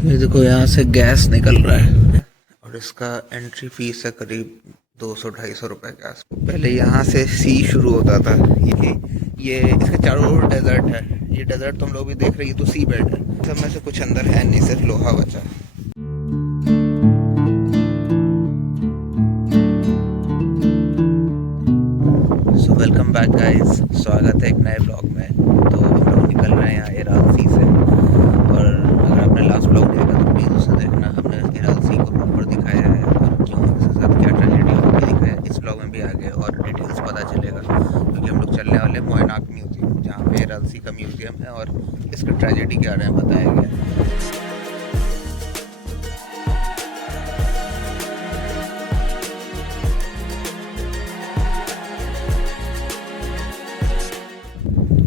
ये देखो यहाँ से गैस निकल रहा है और इसका एंट्री फीस है करीब 200-250 रुपए के आसपास। पहले यहाँ से सी शुरू होता था। ये इसके चारों ओर डेजर्ट है। ये डेजर्ट तुम लोग भी देख रही है तो सी बेड है। सब में से कुछ अंदर है नहीं, सिर्फ लोहा बचा है। सो वेलकम बैक गाइस, स्वागत है एक नए ब्लॉग में। तो हम लोग निकल रहे हैं यहाँ इरालसी से। और अगर आपने लास्ट ब्लॉग नहीं देखा तो प्लीज़ उसे देखना। हमने इरालसी को प्रॉपर दिखाया है और क्यों इसके साथ क्या ट्रेजेडी हो भी दिखाया है। इस ब्लॉग में भी आगे और डिटेल्स पता चलेगा, क्योंकि हम लोग चलने वाले मोइनाक म्यूज़ियम, जहाँ पे इरालसी का म्यूज़ियम है और इसका ट्रेजेडी के बारे में बताया गया है।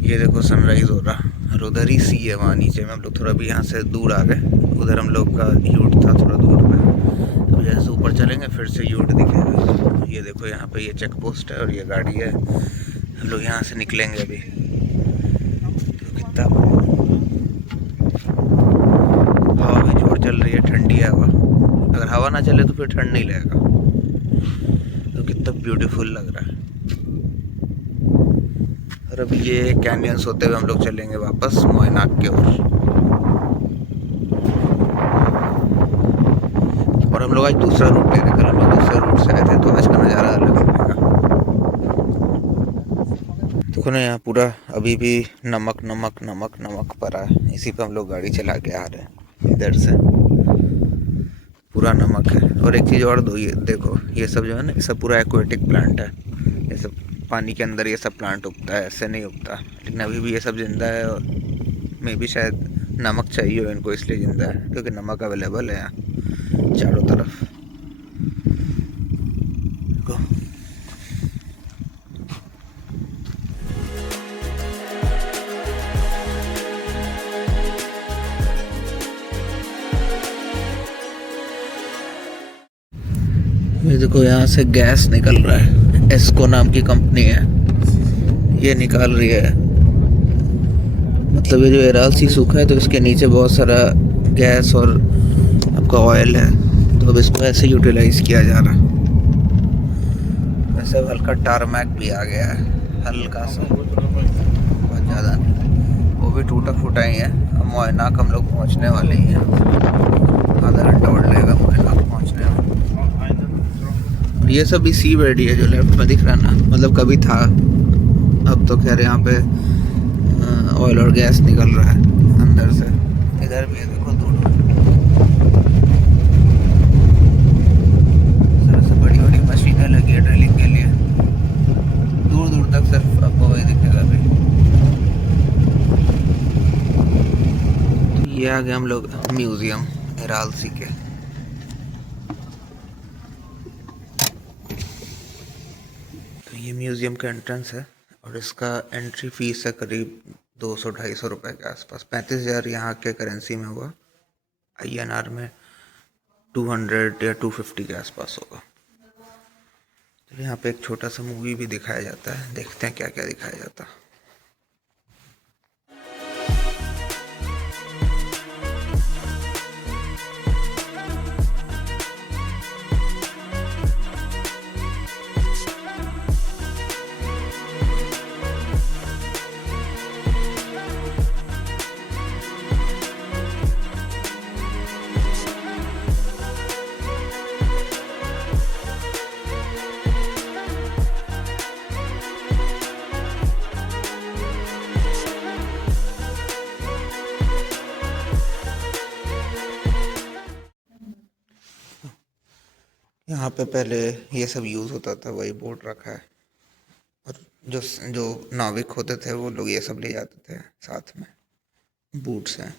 ये देखो सनराइज हो रहा और उधर ही सी है वहाँ नीचे में। हम लोग थोड़ा भी यहाँ से दूर आ गए। उधर हम लोग का यूट था थोड़ा दूर पे। अब जैसे ऊपर चलेंगे फिर से यूट दिखेगा। ये देखो यहाँ पे ये चेक पोस्ट है और ये गाड़ी है। हम लोग यहाँ से निकलेंगे अभी। तो कितना हवा भी जोर चल रही है, ठंडी है हवा। अगर हवा ना चले तो फिर ठंड नहीं लगेगा। तो कितना ब्यूटीफुल लग रहा है। और अब ये कैनियंस होते हुए हम लोग चलेंगे वापस मोइनाक की ओर। और हम लोग आज दूसरा रूट ले रहे हैं। कल हम लोग दूसरे रूट से आए थे, तो आज का नज़ारा अलग मिलेगा। देखो ना यहाँ पूरा अभी भी नमक नमक नमक नमक पड़ा है। इसी पे हम लोग गाड़ी चला के आ रहे हैं इधर से। पूरा नमक है। और एक चीज़ और दो, ये देखो ये सब जो है ना, ये सब पूरा एक्वेटिक प्लांट है। ये सब पानी के अंदर ये सब प्लांट उगता है, ऐसे नहीं उगता। लेकिन अभी भी ये सब जिंदा है और मे भी शायद नमक चाहिए हो इनको, इसलिए जिंदा है, क्योंकि नमक अवेलेबल है यहाँ चारों तरफ। देखो ये देखो यहाँ से गैस निकल रहा है। एस्को नाम की कंपनी है, ये निकाल रही है। मतलब ये जो इरालसी सूखा है तो इसके नीचे बहुत सारा गैस और आपका ऑयल है। तो अब इसको ऐसे यूटिलाइज किया जा रहा है। वैसे हल्का टारमैक भी आ गया है, हल्का सा, बहुत ज़्यादा नहीं। वो भी टूटा फूटा ही है। अब मोइनाक हम लोग पहुँचने वाले ही हैं। आधा घंटा और लगेगा मोइनाक पहुँचने में। ये सब भी सी बेड ही है जो लेफ्ट में दिख रहा है ना, मतलब कभी था। अब तो खैर यहाँ पे ऑयल और गैस निकल रहा है अंदर से। इधर भी है देखो, दूर से बड़ी बड़ी मशीनें लगी है ड्रिलिंग के लिए। दूर दूर तक सिर्फ आपको वही दिखेगा अभी। तो ये आ गए हम लोग म्यूजियम इरालसी के। तो ये म्यूजियम का एंट्रेंस है और इसका एंट्री फीस है करीब 200-250 रुपए के आसपास। 35,000 यहाँ के करेंसी में हुआ। INR में 200 या 250 के आसपास होगा। तो यहाँ पे एक छोटा सा मूवी भी दिखाया जाता है, देखते हैं क्या क्या दिखाया जाता है। यहाँ पे पहले ये सब यूज़ होता था, वही बोर्ड रखा है। और जो जो नाविक होते थे वो लोग ये सब ले जाते थे साथ में। बूट्स हैं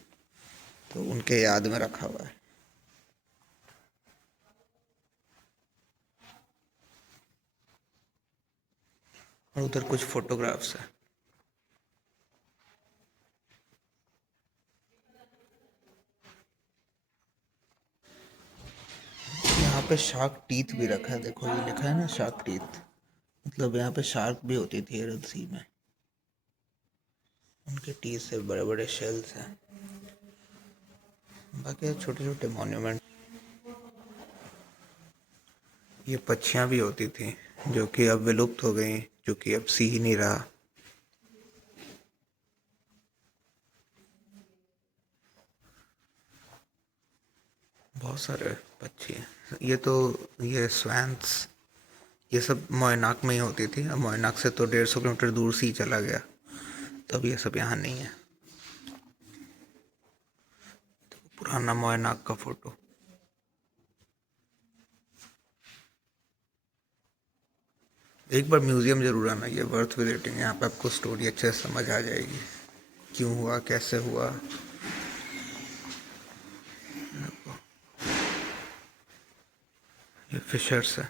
तो उनके याद में रखा हुआ है। और उधर कुछ फोटोग्राफ्स है। यहाँ पे शार्क टीथ भी रखा है, देखो ये लिखा है ना शार्क टीथ। मतलब यहाँ पे शार्क भी होती थी एरल सी में। उनके टीथ से बड़े बड़े शेल्स हैं। बाकी छोटे छोटे मॉन्यूमेंट। ये पक्षियाँ भी होती थी जो कि अब विलुप्त हो गई, जो कि अब सी ही नहीं रहा। बहुत सारे पक्षी हैं। ये स्वैंस, ये सब मोयनाक में ही होती थी। अब मोयनाक से तो 150 किलोमीटर दूर से ही चला गया, तब ये सब यहाँ नहीं है। पुराना मोयनाक का फोटो। एक बार म्यूजियम जरूर आना, ये वर्थ विजिटिंग। यहाँ पे आपको स्टोरी अच्छे से समझ आ जाएगी, क्यों हुआ, कैसे हुआ। ये फिशर्स है।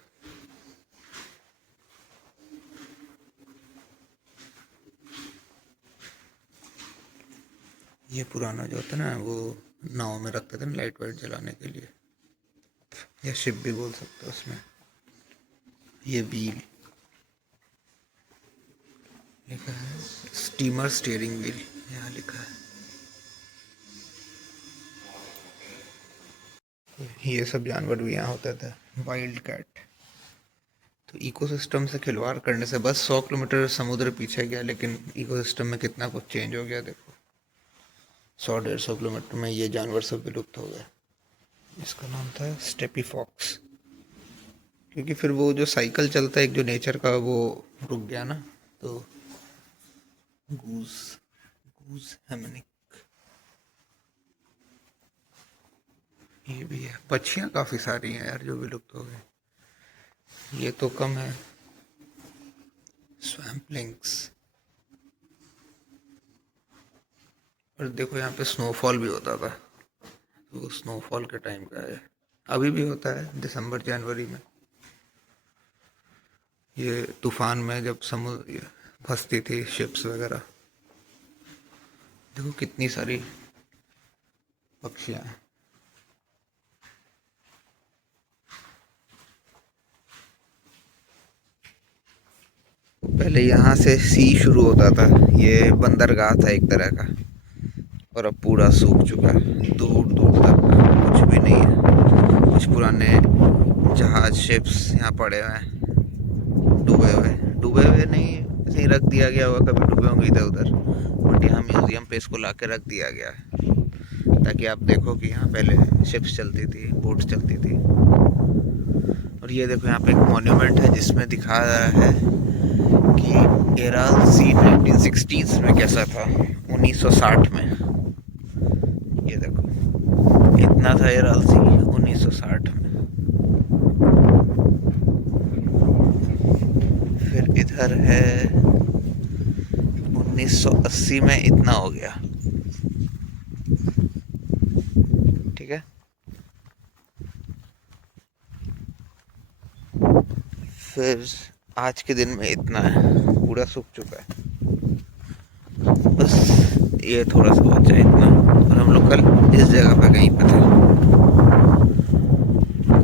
ये पुराना जो होता है ना, वो नाव में रखते थे ना लाइट वाइट जलाने के लिए, या शिप भी बोल सकते हो उसमें। ये व्हील लिखा है, स्टीमर स्टीयरिंग व्हील यहाँ लिखा है। ये सब जानवर भी यहाँ होते थे, वाइल्ड कैट। तो इकोसिस्टम से खिलवाड़ करने से बस 100 किलोमीटर समुद्र पीछे गया, लेकिन इकोसिस्टम में कितना कुछ चेंज हो गया देखो। 100-150 किलोमीटर में ये जानवर सब विलुप्त हो गए। इसका नाम था स्टेपी फॉक्स, क्योंकि फिर वो जो साइकिल चलता है एक जो नेचर का, वो रुक गया ना। तो गूज गूज हेमनिक ये भी है। पक्षियाँ काफ़ी सारी हैं यार जो विलुप्त हो गए। ये तो कम है। Swamp links. और देखो यहाँ पे स्नोफॉल भी होता था, तो वो स्नोफॉल के टाइम का है। अभी भी होता है दिसंबर जनवरी में। ये तूफान में जब समुद्र फंसती थी शिप्स वगैरह। देखो कितनी सारी पक्षियाँ हैं। पहले यहाँ से सी शुरू होता था, ये बंदरगाह था एक तरह का, और अब पूरा सूख चुका है। दूर दूर तक कुछ भी नहीं है। कुछ पुराने जहाज शिप्स यहाँ पड़े हुए हैं, डूबे हुए नहीं, ऐसे ही रख दिया गया होगा, कभी डूबे होंगे इधर उधर, बट यहाँ म्यूजियम पे इसको ला के रख दिया गया है, ताकि आप देखो कि यहाँ पहले शिप्स चलती थी, बोट्स चलती थी। और ये देखो यहाँ पे एक मॉन्यूमेंट है जिसमें दिखा रहा है कि एराल सी 1960s में कैसा था, 1960 में। ये देखो इतना था एराल सी 1960 में। फिर इधर है 1980 में इतना हो गया। ठीक है, फिर आज के दिन में इतना है, पूरा सूख चुका है। बस ये थोड़ा सा बचा इतना। और हम लोग कल इस जगह पे कहीं पे थे,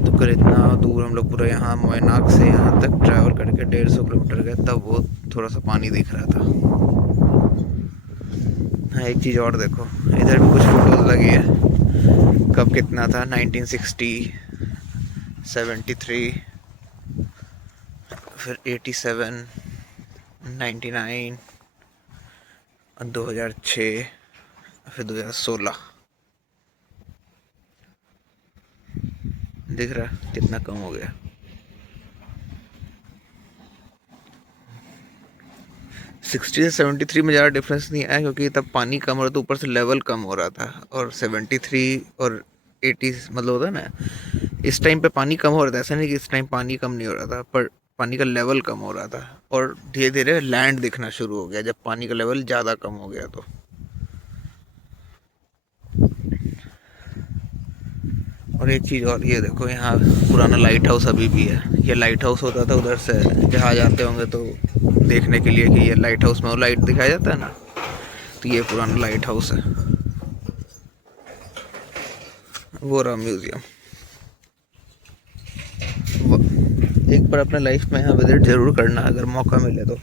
तो कल इतना दूर हम लोग पूरा यहाँ मोयनाक से यहाँ तक ट्रैवल करके 150 किलोमीटर गए, तब वो थोड़ा सा पानी दिख रहा था। हाँ, एक चीज़ और देखो, इधर भी कुछ फोटोज लगी है। कब कितना था, 1960, 73, फिर 87, 99 और 2006, फिर 2016। दिख रहा कितना कम हो गया। 60 से 73 में ज़्यादा डिफरेंस नहीं आया, क्योंकि तब पानी कम हो रहा था, ऊपर से लेवल कम हो रहा था। और 73 और 80 मतलब होता है ना, इस टाइम पे पानी कम हो रहा था। ऐसा नहीं कि इस टाइम पानी कम नहीं हो रहा था, पर पानी का लेवल कम हो रहा था। और धीरे धीरे लैंड दिखना शुरू हो गया जब पानी का लेवल ज़्यादा कम हो गया। तो और एक चीज़ और, ये देखो यहाँ पुराना लाइट हाउस अभी भी है। ये लाइट हाउस होता था, उधर से जहाज आते होंगे तो देखने के लिए कि ये लाइट हाउस में वो लाइट दिखाया जाता है ना, तो ये पुराना लाइट हाउस है। वो रहा म्यूजियम। एक बार अपने लाइफ में यहाँ विजिट जरूर करना, अगर मौका मिले तो।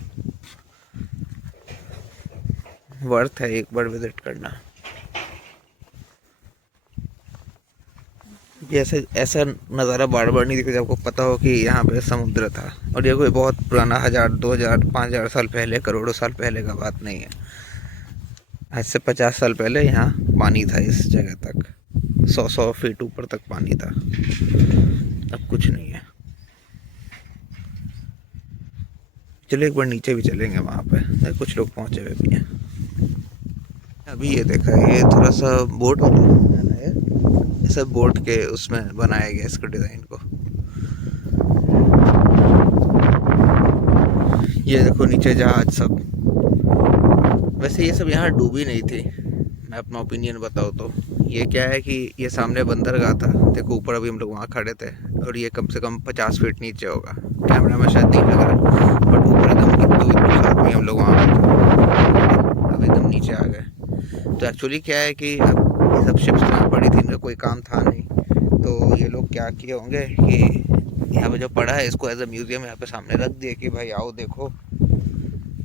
वर्थ है एक बार विजिट करना। ये ऐसे ऐसा नज़ारा बार बार नहीं दिखा जब आपको पता हो कि यहाँ पे समुद्र था। और ये कोई बहुत पुराना 1000 2000 5000 साल पहले, करोड़ों साल पहले का बात नहीं है। आज से 50 साल पहले यहाँ पानी था इस जगह तक, 100 फीट ऊपर तक पानी था। अब कुछ नहीं है। चलो एक बार नीचे भी चलेंगे, वहाँ पे कुछ लोग पहुँचे हुए भी हैं। अभी ये देखा है, ये थोड़ा सा बोट है ना, ये सब बोट के उसमें बनाया गया इसको, डिज़ाइन को। ये देखो नीचे जहाज सब। वैसे ये सब यहाँ डूबी नहीं थी, मैं अपना ओपिनियन बताऊँ तो। ये क्या है कि ये सामने बंदरगाह था, देखो ऊपर अभी हम लोग वहाँ खड़े थे, और ये कम से कम 50 फीट नीचे होगा। कैमरा में शायद नहीं लग रहा, बट ऊपर एकदम कितने साथ में हम लोग वहाँ पे थे, अब एकदम नीचे आ गए। तो एक्चुअली क्या है कि अब ये सब शिप्स यहाँ पड़ी थी, इनका कोई काम था नहीं, तो ये लोग क्या किए होंगे कि यहाँ पे जो पड़ा है इसको एज अ म्यूज़ियम यहाँ पे सामने रख दिए कि भाई आओ देखो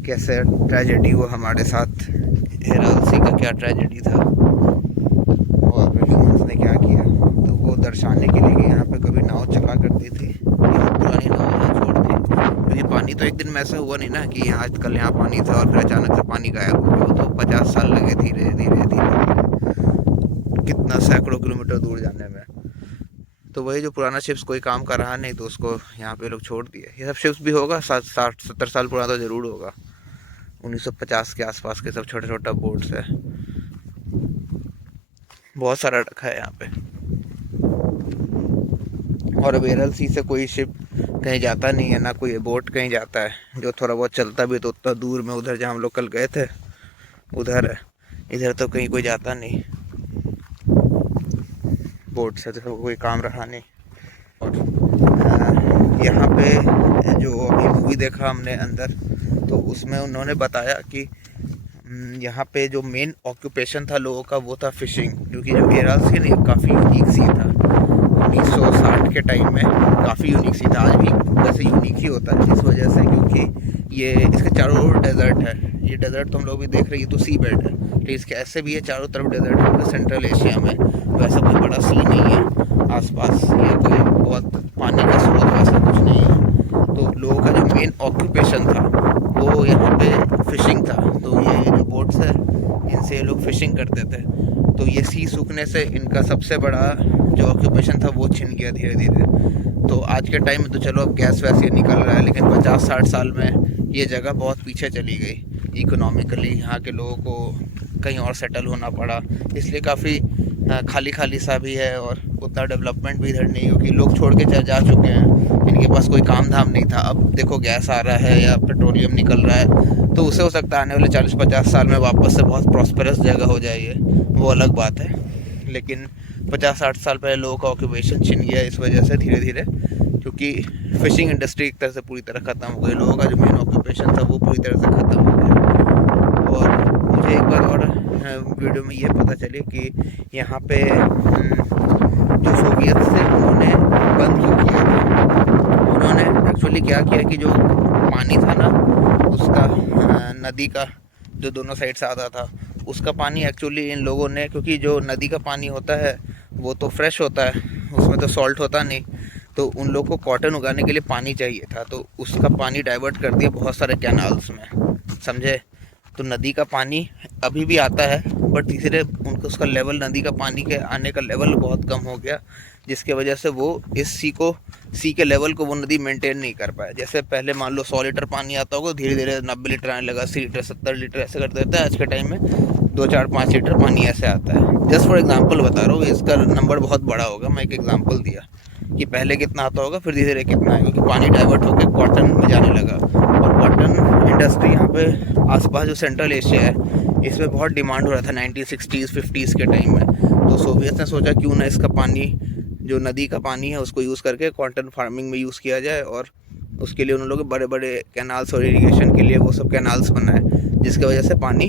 कैसे ट्रेजेडी हुआ हमारे साथ, हेराल्सी का क्या ट्रेजेडी था और ह्यूमंस ने क्या किया। तो वो दर्शाने के लिए कि यहाँ पे कभी नाव चला करती थी, पुरानी नाव यहाँ छोड़ दी, क्योंकि पानी तो एक दिन में ऐसा हुआ नहीं ना कि आज कल यहाँ पानी था और फिर अचानक से पानी गायब हो गया। वो तो 50 साल लगे धीरे धीरे धीरे, कितना सैकड़ों किलोमीटर दूर जाने में। तो वही जो पुराना शिप्स कोई काम का रहा नहीं, तो उसको यहाँ पे लोग छोड़ दिए। ये सब शिप्स भी होगा 60-70 साल पुराना तो ज़रूर होगा, 1950 के आसपास के सब छोटा छोटा बोट्स है, बहुत सारा रखा है यहाँ पे। और अब एरल सी से कोई शिप कहीं जाता नहीं है, ना कोई बोट कहीं जाता है। जो थोड़ा बहुत चलता भी तो उतना दूर में, उधर जहाँ हम लोग कल गए थे उधर है, इधर तो कहीं कोई जाता नहीं बोट से, तो कोई काम रहा नहीं। और यहाँ पे जो अभी मूवी देखा हमने अंदर, तो उसमें उन्होंने बताया कि यहाँ पे जो मेन ऑक्यूपेशन था लोगों का वो था फिशिंग, क्योंकि जो एराल सी है ना काफ़ी यूनिक सी था 1960 के टाइम में, काफ़ी यूनिक सी था। आज भी वैसे यूनिक ही होता है इस वजह से क्योंकि ये इसके चारों ओर डेजर्ट है। ये डेजर्ट तो हम लोग भी देख रहे हैं, ये तो सी बेड है, लेकिन इसके ऐसे भी है चारों तरफ डेजर्ट है। तो सेंट्रल एशिया में वैसा कोई बड़ा सी नहीं है आसपास, ये कोई बहुत पानी का स्रोत वैसा कुछ नहीं है। तो लोगों का जो मेन ऑक्यूपेशन था वो यहाँ पे फिशिंग था। तो ये जो बोट्स है इनसे ये लोग फिशिंग करते थे। तो ये सी सूखने से इनका सबसे बड़ा जो ऑक्यूपेशन था वो छिन गया धीरे धीरे। तो आज के टाइम में तो चलो अब गैस वैस ये निकल रहा है, लेकिन 50-60 साल में ये जगह बहुत पीछे चली गई इकोनॉमिकली। यहाँ के लोगों को कहीं और सेटल होना पड़ा, इसलिए काफ़ी खाली खाली सा भी है और उतना डेवलपमेंट भी इधर नहीं, क्योंकि लोग छोड़ के जा चुके हैं, इनके पास कोई काम धाम नहीं था। अब देखो गैस आ रहा है या पेट्रोलियम निकल रहा है, तो उससे हो सकता है आने वाले 40-50 साल में वापस से बहुत प्रॉस्पेरस जगह हो जाए, वो अलग बात है। लेकिन 50-60 साल पहले लोगों का ऑक्यूपेशन छिन गया इस वजह से धीरे धीरे, क्योंकि फिशिंग इंडस्ट्री एक तरह से पूरी तरह ख़त्म हो गई, लोगों का जो मेन ऑक्यूपेशन था वो पूरी तरह से ख़त्म हो गया। और मुझे एक बार और वीडियो में ये पता चली कि यहाँ पे जो सोवियत थे उन्होंने बंद क्यों किया था। उन्होंने एक्चुअली क्या किया कि जो पानी था ना उसका, नदी का जो दोनों साइड से आता था उसका पानी, एक्चुअली इन लोगों ने, क्योंकि जो नदी का पानी होता है वो तो फ्रेश होता है, उसमें तो सॉल्ट होता नहीं, तो उन लोग को कॉटन उगाने के लिए पानी चाहिए था, तो उसका पानी डाइवर्ट कर दिया बहुत सारे कैनाल्स में, समझे। तो नदी का पानी अभी भी आता है, बट धीरे उनको उसका लेवल, नदी का पानी के आने का लेवल बहुत कम हो गया, जिसके वजह से वो इस सी के लेवल को वो नदी मेंटेन नहीं कर पाया। जैसे पहले मान लो 100 लीटर पानी आता होगा, धीरे धीरे 90 लीटर आने लगा, 80 लीटर 70 लीटर ऐसे कर देता है। आज के टाइम में 2-4-5 लीटर पानी ऐसे आता है। जस्ट फॉर एग्जाम्पल बता रहा हूँ, इसका नंबर बहुत बड़ा होगा, मैं एक एग्जाम्पल दिया कि पहले कितना आता होगा फिर धीरे धीरे कितना है, क्योंकि पानी डाइवर्ट होकर कॉटन में जाने लगा। और कॉटन इंडस्ट्री यहाँ पे आसपास जो सेंट्रल एशिया है इसमें बहुत डिमांड हो रहा था 1960s 50s के टाइम में। तो सोवियत ने सोचा क्यों ना इसका पानी, जो नदी का पानी है उसको यूज़ करके कॉटन फार्मिंग में यूज़ किया जाए, और उसके लिए उन लोगों बड़े बड़े कैनाल्स और इरीगेशन के लिए वो सब कैनाल्स बनाए, जिसकी वजह से पानी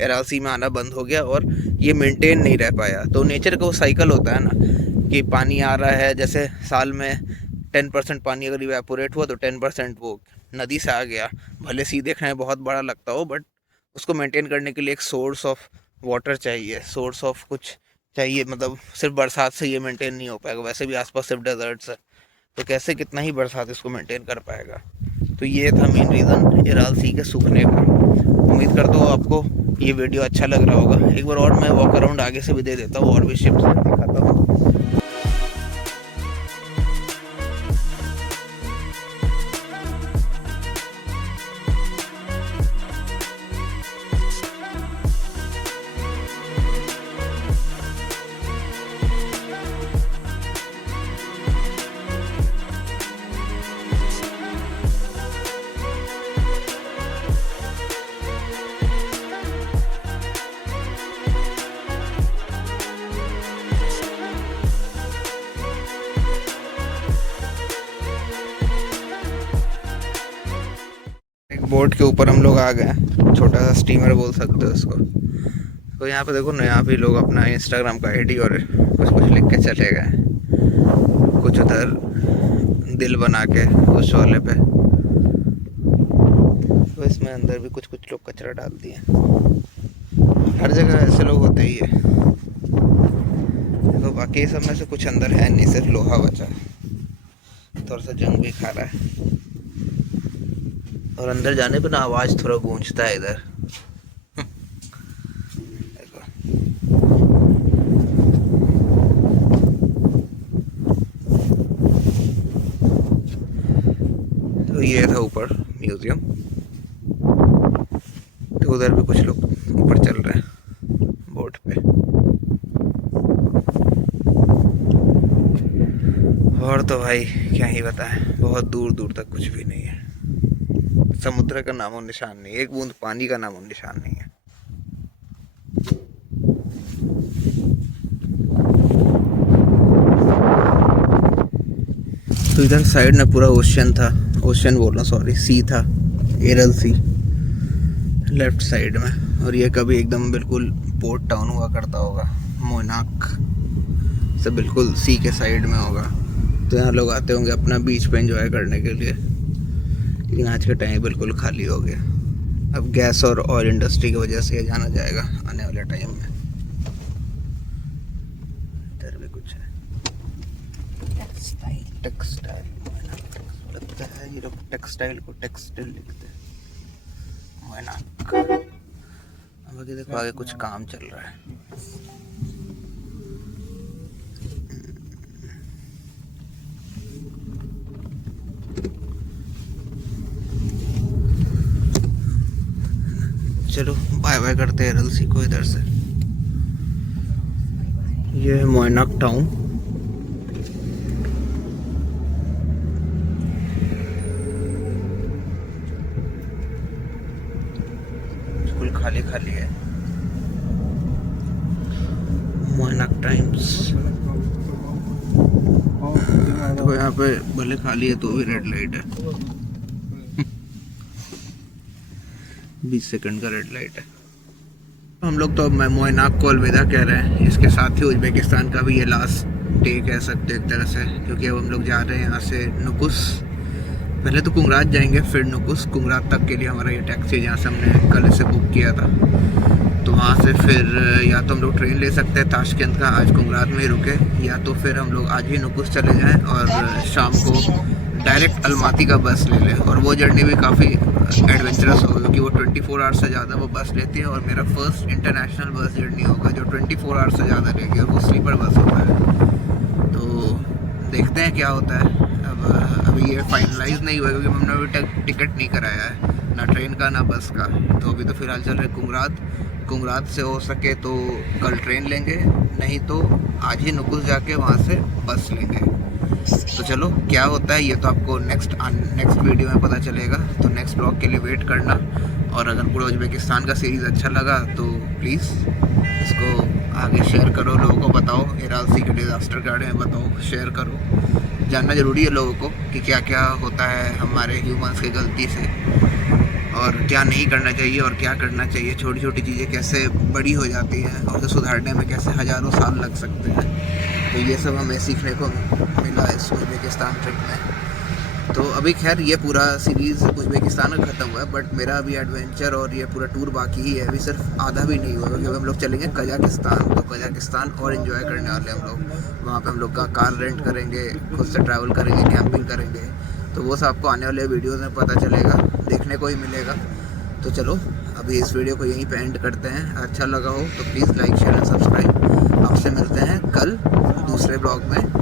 एराल सी में आना बंद हो गया और ये मेंटेन नहीं रह पाया। तो नेचर का वो साइकिल होता है ना कि पानी आ रहा है, जैसे साल में 10% पानी अगर इवेपोरेट हुआ तो 10% वो नदी से आ गया, भले सीधे देखने में बहुत बड़ा लगता हो, बट उसको मेंटेन करने के लिए एक सोर्स ऑफ वाटर चाहिए, सोर्स ऑफ कुछ चाहिए, मतलब सिर्फ बरसात से ये मेंटेन नहीं हो पाएगा, वैसे भी आसपास सिर्फ डेजर्ट्स है, तो कैसे कितना ही बरसात इसको मेंटेन कर पाएगा। तो ये था मेन रीज़न इराल सी के सूखने का। उम्मीद करता हूँ आपको ये वीडियो अच्छा लग रहा होगा। एक बार और मैं वॉक अराउंड आगे से भी दे देता हूँ और भी शिप्स दिखाता हूँ। एक बोट के ऊपर हम लोग आ गए, छोटा सा स्टीमर बोल सकते हो उसको। तो यहाँ पे देखो ना, यहाँ भी लोग अपना इंस्टाग्राम का आईडी और कुछ कुछ लिख के चले गए, कुछ उधर दिल बना के उस वाले पे। तो इसमें अंदर भी कुछ कुछ लोग कचरा डाल दिए। हर जगह ऐसे लोग होते ही है। तो बाकी सब में से कुछ अंदर है नहीं, सिर्फ लोहा बचा है, थोड़ा सा जंग भी खा रहा है। और अंदर जाने पे ना आवाज़ थोड़ा गूंजता है इधर। तो ये था ऊपर म्यूजियम। तो उधर भी कुछ लोग ऊपर चल रहे हैं बोट पे। और तो भाई क्या ही बताएं, बहुत दूर दूर तक कुछ भी नहीं है। समुद्र का नामो निशान नहीं, एक बूंद पानी का नामो निशान नहीं है। तो इधर साइड में पूरा ओशन था, ओशन बोलना सॉरी, सी था, एरल सी लेफ्ट साइड में। और ये कभी एकदम बिल्कुल पोर्ट टाउन हुआ करता होगा, मोनाक से बिल्कुल सी के साइड में होगा। तो यहाँ लोग आते होंगे अपना बीच पे एंजॉय करने के लिए। लेकिन आज के टाइम बिल्कुल खाली हो गया। अब गैस और ऑयल इंडस्ट्री की वजह से ये जाना जाएगा आने वाले टाइम में। इधर भी कुछ है, टेक्सटाइल लगता है, ये लोग टेक्सटाइल को टेक्सटाइल लिखते हैं। आगे देखो, आगे कुछ काम चल रहा है। चलो बाय बाय करते हैं एरल सी को इधर से। ये है मोनाक टाउन। बिल्कुल खाली खाली है मोनाक टाइम्स। तो यहाँ पे भले खाली है तो भी रेड लाइट है। 20 सेकंड का रेड लाइट है। हम लोग तो मोनाक को अलविदा कह रहे हैं। इसके साथ ही उज्बेकिस्तान का भी ये लास्ट डे कह सकते हैं एक तरह से, क्योंकि अब हम लोग जा रहे हैं यहाँ से नुकुस। पहले तो कुंगरात जाएंगे, फिर नुकुस। कुंगरात तक के लिए हमारा ये टैक्सी जहाँ से हमने कल से बुक किया था, तो वहाँ से फिर या तो हम लोग ट्रेन ले सकते हैं ताशकंद का, आज कुंगरात में ही रुके, या तो फिर हम लोग आज ही नुकुस चले जाएँ और शाम को डायरेक्ट अलमाती का बस ले लें। और वो जर्नी भी काफ़ी एडवेंचरस होगा, क्योंकि वो 24 आवर्स से ज़्यादा वो बस लेती है। और मेरा फर्स्ट इंटरनेशनल बस जर्नी होगा जो 24 आवर्स से ज़्यादा लेगी, और वो स्लीपर बस होता है। तो देखते हैं क्या होता है। अब अभी ये फाइनलाइज नहीं हुआ, क्योंकि हमने अभी टिकट नहीं कराया है, ना ट्रेन का ना बस का। तो अभी तो फिलहाल चल रहे कुंगरात। कुंगरात से हो सके तो कल ट्रेन लेंगे, नहीं तो आज ही नुकुस जाके वहाँ से बस लेंगे। तो चलो क्या होता है ये तो आपको नेक्स्ट वीडियो में पता चलेगा। तो नेक्स्ट ब्लॉग के लिए वेट करना। और अगर पूरा उज्बेकिस्तान का सीरीज़ अच्छा लगा तो प्लीज़ इसको आगे शेयर करो, लोगों को बताओ। इराल सी के डिज़ास्टर के बारे में बताओ, शेयर करो। जानना ज़रूरी है लोगों को कि क्या क्या होता है हमारे ह्यूमंस की गलती से, और क्या नहीं करना चाहिए और क्या करना चाहिए। छोटी छोटी चीज़ें कैसे बड़ी हो जाती हैं और उसे सुधारने में कैसे हज़ारों साल लग सकते हैं। तो ये सब हमें सीखने को मिला इस उज्बेकिस्तान ट्रिप में। तो अभी खैर ये पूरा सीरीज़ उज़्बेकिस्तान का ख़त्म हुआ है, बट मेरा अभी एडवेंचर और ये पूरा टूर बाकी ही है। अभी सिर्फ आधा भी नहीं हुआ, क्योंकि हम लोग चलेंगे कजाकिस्तान। तो कजाकिस्तान और इन्जॉय करने वाले हम लोग। वहाँ पे हम लोग का कार रेंट करेंगे, खुद से ट्रैवल करेंगे, कैंपिंग करेंगे। तो वो सब आपको आने वाले वीडियोज़ में पता चलेगा, देखने को ही मिलेगा। तो चलो अभी इस वीडियो को यहीं पे एंड करते हैं। अच्छा लगा हो तो please like share and subscribe. आपसे मिलते हैं कल दूसरे ब्लॉग में।